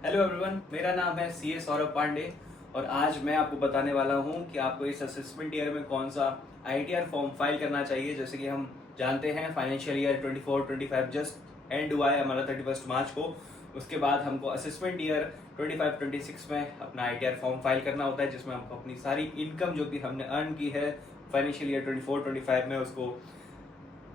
Hello everyone, मेरा नाम है सी ए सौरभ पांडे और आज मैं आपको बताने वाला हूं कि आपको इस असेसमेंट ईयर में कौन सा आईटीआर फॉर्म फाइल करना चाहिए। जैसे कि हम जानते हैं फाइनेंशियल ईयर 24-25 जस्ट एंड हुआ है हमारा 31 मार्च को। उसके बाद हमको असेसमेंट ईयर 25-26 में अपना आईटीआर फॉर्म फाइल करना होता है, जिसमें हमको अपनी सारी इनकम जो कि हमने अर्न की है फाइनेंशियल ईयर 24-25 में उसको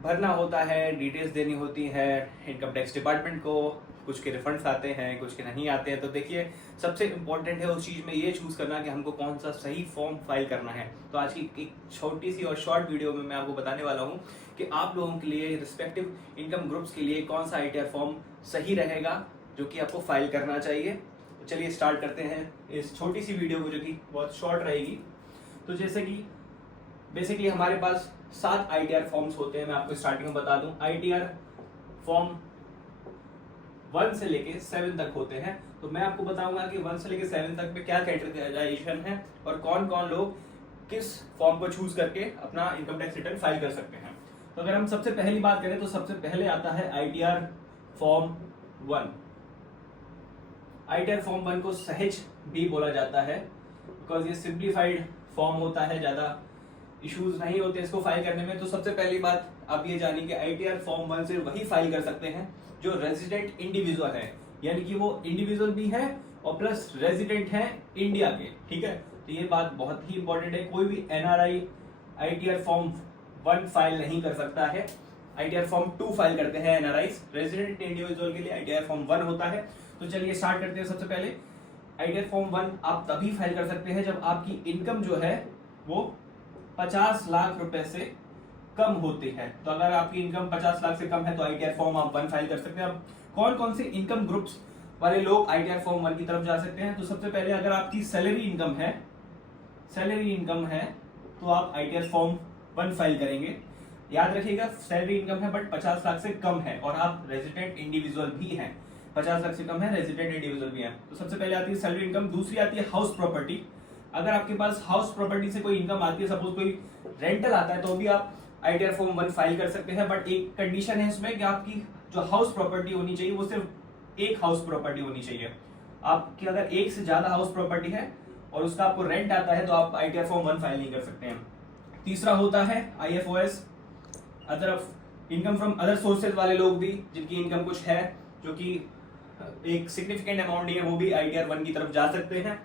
भरना होता है, डिटेल्स देनी होती है इनकम टैक्स डिपार्टमेंट को। कुछ के रिफंड्स आते हैं, कुछ के नहीं आते हैं। तो देखिए, सबसे इम्पोर्टेंट है उस चीज़ में ये चूज़ करना कि हमको कौन सा सही फॉर्म फाइल करना है। तो आज की एक छोटी सी और शॉर्ट वीडियो में मैं आपको बताने वाला हूँ कि आप लोगों के लिए रिस्पेक्टिव इनकम ग्रुप्स के लिए कौन सा आईटीआर फॉर्म सही रहेगा जो कि आपको फाइल करना चाहिए। तो चलिए स्टार्ट करते हैं इस छोटी सी वीडियो को, जो कि बहुत शॉर्ट रहेगी। तो जैसे कि बेसिकली हमारे पास 7 आईटीआर फॉर्म्स होते हैं। मैं आपको स्टार्टिंग में बता दूं, आईटीआर फॉर्म 1 से लेके 7 तक होते हैं। तो मैं आपको बताऊंगा कि 1 से लेके 7 तक में क्या कैटेगराइजेशन है और कौन कौन लोग किस फॉर्म को चूज करके अपना इनकम टैक्स रिटर्न फाइल कर सकते हैं। तो अगर हम सबसे पहली बात करें तो सबसे पहले आता है आईटीआर फॉर्म 1। आईटीआर फॉर्म 1 को सहज भी बोला जाता है बिकॉज ये सिंप्लीफाइड फॉर्म होता है, ज्यादा इश्यूज नहीं होते इसको फाइल करने में। तो सबसे पहली बात आप ये जानिए कि आईटीआर फॉर्म 1 से वही फाइल कर सकते हैं जो रेजिडेंट इंडिविजुअल है, यानी कि वो इंडिविजुअल भी है और प्लस रेजिडेंट है इंडिया के। ठीक है, तो ये बात बहुत ही इंपॉर्टेंट है। कोई भी एनआरआई आईटीआर फॉर्म 1 फाइल नहीं कर सकता है। आईटीआर फॉर्म 2 फाइल करते हैं एनआरआई। रेजिडेंट इंडिविजुअल के लिए आईटीआर फॉर्म 1 होता है। तो चलिए स्टार्ट करते हैं। सबसे पहले आईटीआर फॉर्म 1 आप तभी फाइल कर सकते हैं जब आपकी इनकम जो है वो 50 लाख रुपए से कम होती है। तो अगर आपकी इनकम 50 लाख से कम है तो आईटीआर फॉर्म आप 1 फाइल कर सकते हैं। अब कौन कौन से इनकम ग्रुप्स वाले लोग आईटीआर फॉर्म 1 की तरफ जा सकते हैं? तो सबसे पहले अगर आपकी सैलरी इनकम है तो आप आईटीआर फॉर्म 1 फाइल करेंगे। याद रखिएगा, सैलरी इनकम है बट 50 लाख से कम है और आप रेजिडेंट इंडिविजुअल भी हैं। 50 लाख से कम है, रेजिडेंट इंडिविजुअल भी है। तो सबसे पहले आती है सैलरी इनकम। दूसरी आती है हाउस प्रॉपर्टी। अगर आपके पास हाउस प्रॉपर्टी से कोई इनकम आती है, सपोज कोई रेंटल आता है, तो भी आप आईटीआर फॉर्म 1 फाइल कर सकते हैं। बट एक कंडीशन है इसमें कि आपकी जो हाउस प्रॉपर्टी होनी चाहिए वो सिर्फ एक हाउस प्रॉपर्टी होनी चाहिए। आपकी अगर एक से ज्यादा हाउस प्रॉपर्टी है और उसका आपको रेंट आता है तो आप आईटीआर फॉर्म 1 फाइल नहीं कर सकते हैं। तीसरा होता है IFOS, other income from other sources वाले लोग भी जिनकी इनकम कुछ है जो कि एक सिग्निफिकेंट अमाउंट नहीं है, वो भी आईटीआर 1 की तरफ जा सकते हैं।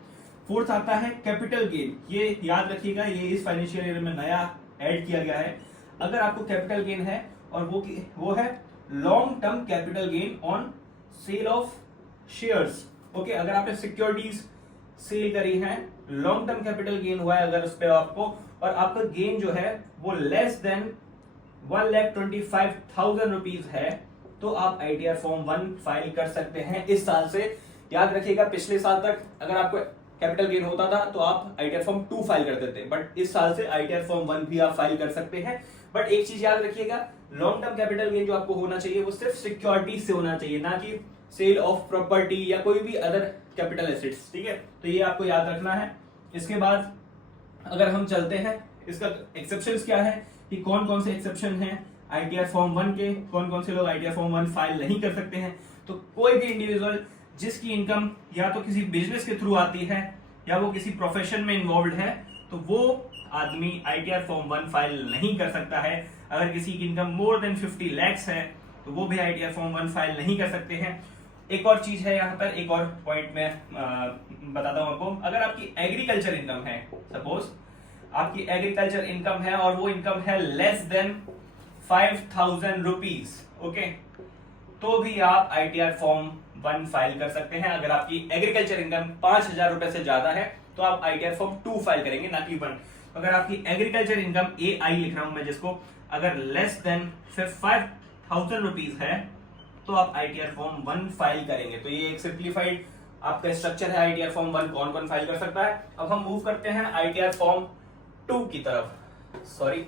फोर्थ आता है कैपिटल गेन। ये याद रखिएगा, ये इस फाइनेंशियल ईयर में नया ऐड किया गया है। अगर आपको कैपिटल गेन है और वो है long term capital gain on sale of shares. Okay, अगर आपने सिक्योरिटीज सेल करी है, लॉन्ग टर्म कैपिटल गेन हुआ है अगर उस पर आपको, और आपका गेन जो है वो लेस देन 1,25,000 रुपीज है, तो आप आईटीआर फॉर्म 1 फाइल कर सकते हैं इस साल से। याद रखिएगा, पिछले साल तक अगर आपको कैपिटल गेन होता था तो आप आईटीआर फॉर्म 2 फाइल करते थे, बट इस साल से आईटीआर फॉर्म 1 भी आप फाइल कर सकते हैं। बट एक चीज याद रखिएगा, लॉन्ग टर्म कैपिटल गेन जो आपको होना चाहिए वो सिर्फ सिक्योरिटी से होना चाहिए, ना कि सेल ऑफ प्रॉपर्टी या कोई भी अदर कैपिटल एसेट्स। ठीक है, तो ये आपको याद रखना है। इसके बाद अगर हम चलते हैं, इसका एक्सेप्शंस क्या है कि कौन कौन से एक्सेप्शन हैं आईटीआर फॉर्म 1 के, कौन कौन से लोग आईटीआर फॉर्म 1 फाइल नहीं कर सकते हैं। तो कोई भी इंडिविजुअल जिसकी इनकम या तो किसी बिजनेस के थ्रू आती है या वो किसी प्रोफेशन में इन्वॉल्व है, तो वो आदमी आईटीआर फॉर्म 1 फाइल नहीं कर सकता है। अगर किसी की इनकम मोर देन 50 लैक्स है तो वो भी आईटीआर फॉर्म 1 फाइल नहीं कर सकते हैं। एक और चीज है यहाँ पर, एक और पॉइंट मैं बताता हूँ आपको। अगर आपकी एग्रीकल्चर इनकम है, सपोज आपकी एग्रीकल्चर इनकम है और वो इनकम है लेस देन 5,000 रुपीज, ओके, तो भी आप आईटीआर फॉर्म 1 फाइल कर सकते हैं। अगर आपकी एग्रीकल्चर इनकम 5,000 रुपए से ज्यादा है तो आप आईटीआर फॉर्म 2 फाइल करेंगे, ना कि 1। अगर आपकी एग्रीकल्चर इनकम AI लिख रहा हूं मैं जिसको, अगर लेस देन 5,000 रुपीज है तो आप आईटीआर फॉर्म 1 फाइल करेंगे। तो ये एक सिंप्लीफाइड आपका स्ट्रक्चर है आईटीआर फॉर्म 1 कौन कौन फाइल कर सकता है। अब हम मूव करते हैं आईटीआर फॉर्म 2 की तरफ। सॉरी,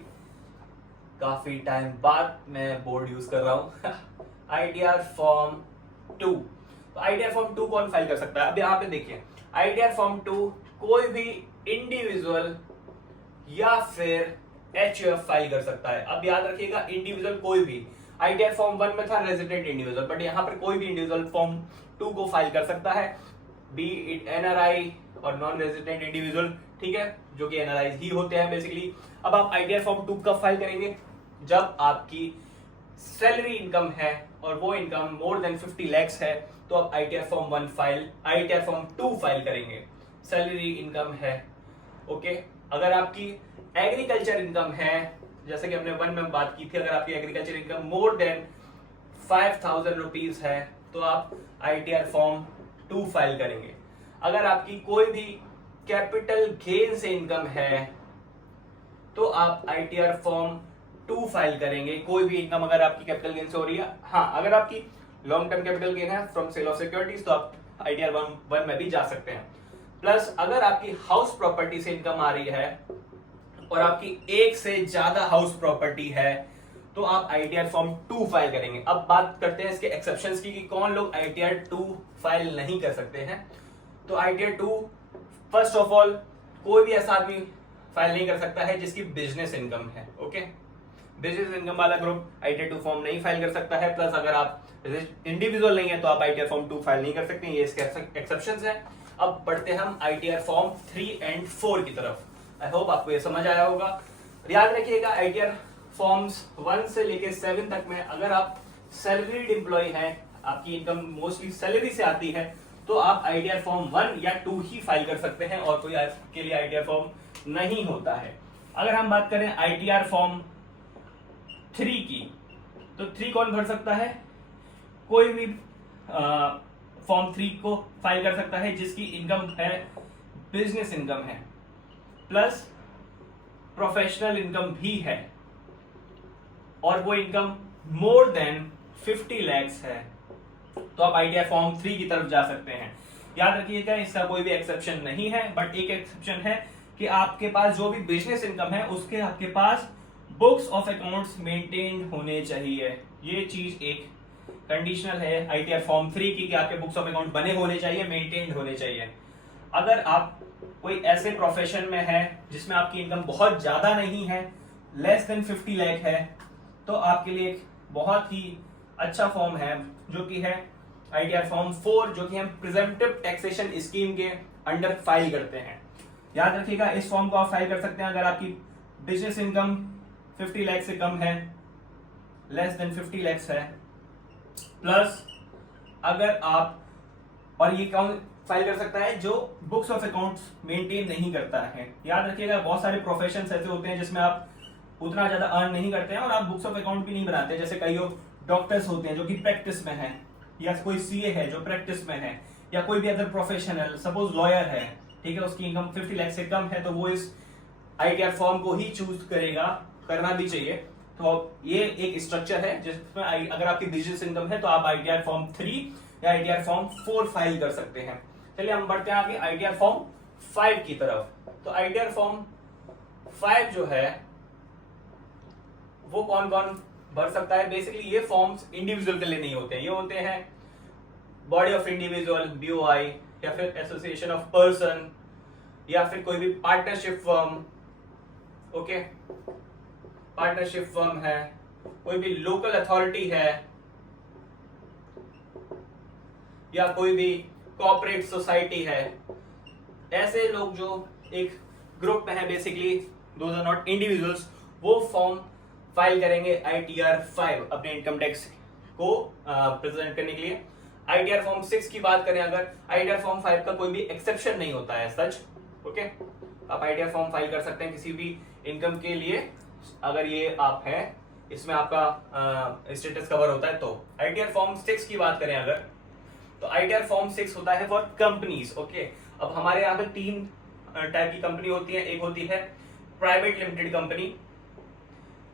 काफी टाइम बाद मैं बोर्ड यूज कर रहा हूं। आईटीआर फॉर्म 2, तो आईटीआर फॉर्म 2 कौन फाइल कर सकता है? अब यहाँ पे देखिए, आईटीआर फॉर्म 2 कोई भी इंडिविजुअल या फिर एचयूएफ फाइल कर सकता है। अब याद रखिएगा, इंडिविजुअल कोई भी। आईटीआर फॉर्म 1 में था रेजिडेंट इंडिविजुअल, बट यहाँ पर कोई भी इंडिविजुअल फॉर्म 2 को फाइल कर सकता है, बी इट एनआरआई और नॉन रेजिडेंट इंडिविजुअल, ठीक है, जो कि एनआरआई ही होते हैं बेसिकली। अब आप आईटीआर फॉर्म 2 कब फाइल करेंगे? जब आपकी सैलरी इनकम है और वो इनकम मोर देन 50 lakhs है, तो आप ITR form 1 file, ITR form 2 file करेंगे। सैलरी इनकम है, ओके। अगर आपकी एग्रीकल्चर इनकम है, जैसे कि हमने 1 में बात की थी, अगर आपकी agriculture income more than 5000 rupees है, तो आप आईटीआर फॉर्म 2 फाइल करेंगे। अगर आपकी कोई भी कैपिटल गेन से इनकम है, तो आप आईटीआर फॉर्म 2 फाइल करेंगे। कोई भी इनकम अगर आपकी कैपिटल गेन से हो रही है, हाँ, अगर आपकी लॉन्ग टर्म कैपिटल गेन है फ्रॉम सेल ऑफ सिक्योरिटीज, तो आप आईटीआर 1 में भी जा सकते हैं। प्लस अगर आपकी हाउस प्रॉपर्टी से इनकम आ रही है और आपकी एक से ज्यादा हाउस प्रॉपर्टी है, तो आप आईटीआर फॉर्म 2 फाइल करेंगे। अब बात करते हैं इसके एक्सेप्शंस की, कि कौन लोग आईटीआर 2 फाइल नहीं कर सकते हैं। तो आईटीआर 2, फर्स्ट ऑफ ऑल, कोई भी ऐसा आदमी फाइल नहीं कर सकता है जिसकी बिजनेस इनकम है, ओके। बिजनेस इनकम वाला ग्रुप आईटीआर 2 फॉर्म नहीं फाइल कर सकता है। प्लस अगर आप इंडिविजुअल नहीं है, तो आप आईटीआर फॉर्म 2 फाइल नहीं कर सकते, ये इसके एक्सेप्शंस हैं। अब बढ़ते हैं हम आईटीआर फॉर्म 3 और 4 की तरफ। आई होप आपको ये समझ आया होगा। याद रखिएगा, आईटीआर फॉर्म्स 1 से लेके 7 तक में अगर आप सैलरीड एम्प्लॉय हैं, आपकी इनकम मोस्टली सैलरी से आती है, तो आप आईटीआर फॉर्म 1 या 2 ही फाइल कर सकते हैं, और कोई आपके लिए आईटीआर फॉर्म नहीं होता है। अगर हम बात करें आईटीआर फॉर्म 3 की, तो 3 कौन भर सकता है? कोई भी फॉर्म 3 को फाइल कर सकता है जिसकी इनकम है, बिजनेस इनकम है, प्लस प्रोफेशनल इनकम भी है, और वो इनकम मोर देन 50 lakhs है, तो आप आईटीआर फॉर्म 3 की तरफ जा सकते हैं। याद रखिएगा, इसका कोई भी एक्सेप्शन नहीं है, बट एक एक्सेप्शन है कि आपके पास जो भी बिजनेस इनकम है, उसके आपके पास बुक्स ऑफ अकाउंट्स मेंटेन होने चाहिए। ये चीज एक कंडीशनल है आईटीआर फॉर्म 3 की, कि आपके बुक्स ऑफ अकाउंट बने होने चाहिए, मेंटेन होने चाहिए। अगर आप कोई ऐसे प्रोफेशन में है जिसमें आपकी इनकम बहुत ज्यादा नहीं है, लेस देन 50 लाख है, तो आपके लिए एक बहुत ही अच्छा फॉर्म है, जो कि है आईटीआर फॉर्म 4, जो कि हम प्रिजम्पटिव टैक्सेशन स्कीम के अंडर फाइल करते हैं। याद रखिएगा, इस फॉर्म को आप फाइल कर सकते हैं अगर आपकी बिजनेस इनकम 50 लाख से कम है, लेस देन 50 lakhs है, प्लस अगर आप, और ये कौन फाइल कर सकता है? जो बुक्स ऑफ अकाउंट्स मेंटेन नहीं करता है। याद रखिएगा, बहुत सारे प्रोफेशंस ऐसे होते हैं जिसमें आप उतना ज्यादा अर्न नहीं करते हैं और आप बुक्स ऑफ अकाउंट भी नहीं बनाते। जैसे कई डॉक्टर्स होते हैं जो कि प्रैक्टिस में हैं, या कोई सीए है जो प्रैक्टिस में है, या कोई भी अदर प्रोफेशनल, सपोज लॉयर है, ठीक है, उसकी इनकम 50 लाख से कम है, तो वो इस आईटीआर फॉर्म को ही चूज करेगा, करना भी चाहिए। तो ये एक स्ट्रक्चर है जिसमें अगर आपकी बिजनेस इनकम है, तो आप आईटीआर फॉर्म 3 या आईटीआर फॉर्म 4 फाइल कर सकते हैं। चलिए हम बढ़ते हैं आगे आईटीआर फॉर्म 5 की तरफ। तो आईटीआर फॉर्म 5 जो है, वो कौन कौन भर सकता है? बेसिकली ये फॉर्म्स इंडिविजुअल के लिए नहीं होते हैं, ये होते हैं बॉडी ऑफ इंडिविजुअल, बीओआई, या फिर एसोसिएशन ऑफ पर्सन, या फिर कोई भी partnership firm, okay, partnership firm है, कोई भी लोकल अथॉरिटी है, या कोई भी कॉर्पोरेट सोसाइटी है। ऐसे लोग जो एक ग्रुप में है, basically those are not individuals, वो फॉर्म फाइल करेंगे आईटीआर 5 अपने इनकम टैक्स को प्रेजेंट करने के लिए। आईटीआर फॉर्म 6 की बात करें अगर, आईटीआर फॉर्म 5 का कोई भी एक्सेप्शन नहीं होता है सच, ओके। आप आईटीआर फॉर्म फाइल कर सकते हैं किसी भी इनकम के लिए, अगर ये आप है, इसमें आपका स्टेटस कवर होता है। तो आईटीआर फॉर्म 6 की बात करें अगर, तो आईटीआर फॉर्म 6 होता है फॉर कंपनीज, ओके। अब हमारे यहाँ पे 3 टाइप की कंपनी होती है। एक होती है private limited company.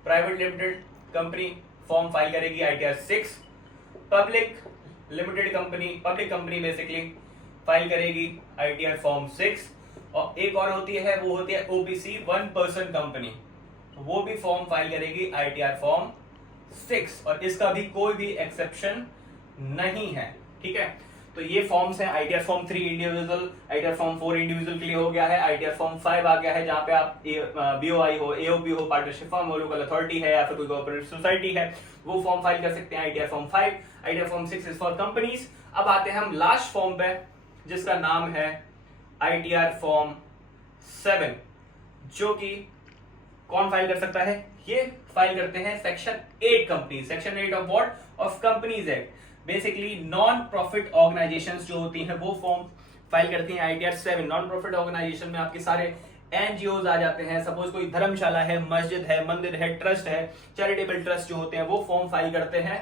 Private limited company form file करेगी ITR 6। Public limited company, public company basically file करेगी आईटीआर फॉर्म 6। और एक और होती है, वो होती है ओबीसी 1 पर्सन कंपनी, वो भी फॉर्म फाइल करेगी आईटीआर फॉर्म 6, और इसका भी कोई भी एक्सेप्शन नहीं है, ठीक है। तो ये फॉर्म्स हैं। ITR form 3 individual, ITR form 4 individual के लिए हो गया है, आईटीआर फॉर्म 5 आ गया है जहां पे आप बीओआई हो, एओपी हो, पार्टनरशिप फॉर्म हो, लोकल अथॉरिटी है या फिर कोई कोऑपरेटिव सोसाइटी है, वो फॉर्म फाइल कर सकते हैं। ITR form 5, ITR form 6 is for companies. अब आते हैं हम लास्ट फॉर्म पे जिसका नाम है आईटीआर फॉर्म 7, जो कि कौन फाइल कर सकता है? ये फाइल करते हैं section 8 company, section 8 of what? Of companies act. Basically non profit organisations जो होती हैं वो फॉर्म फाइल करती हैं आईटीआर 7। नॉन प्रॉफिट ऑर्गेनाइजेशन में आपके सारे एनजीओज आ जाते हैं। सपोज कोई धर्मशाला है, मस्जिद है, मंदिर है, ट्रस्ट है, चैरिटेबल ट्रस्ट जो होते हैं वो फॉर्म फाइल करते हैं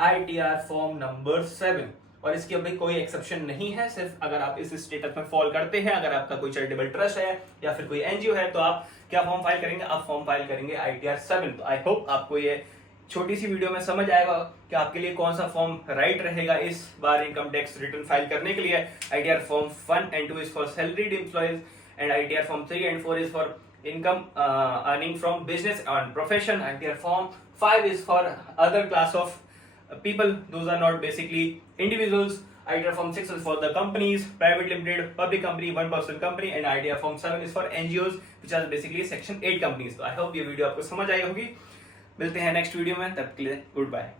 आईटीआर फॉर्म नंबर 7। और इसकी अभी कोई एक्सेप्शन नहीं है, सिर्फ अगर आप इस स्टेटस में फॉल करते हैं, अगर आपका कोई चैरिटेबल ट्रस्ट है या फिर कोई एनजीओ है, तो आप क्या फॉर्म फाइल करेंगे? आप फॉर्म फाइल करेंगे आईटीआर 7। तो आई होप आपको ये छोटी सी वीडियो में समझ आएगा कि आपके लिए कौन सा फॉर्म राइट रहेगा इस बार इनकम टैक्स रिटर्न फाइल करने के लिए। ITR form 1 and 2 is for salaried employees and ITR form 3 and 4 is for income earning from business and profession. ITR form 5 is for other class of people, those are not basically individuals. ITR form 6 is for the companies, private limited, public company, one person company, and ITR form 7 is for NGOs, which are basically section 8 companies. तो I hope ये video आपको समझ आई होगी। मिलते हैं next video में, तब के लिए गुड बाय।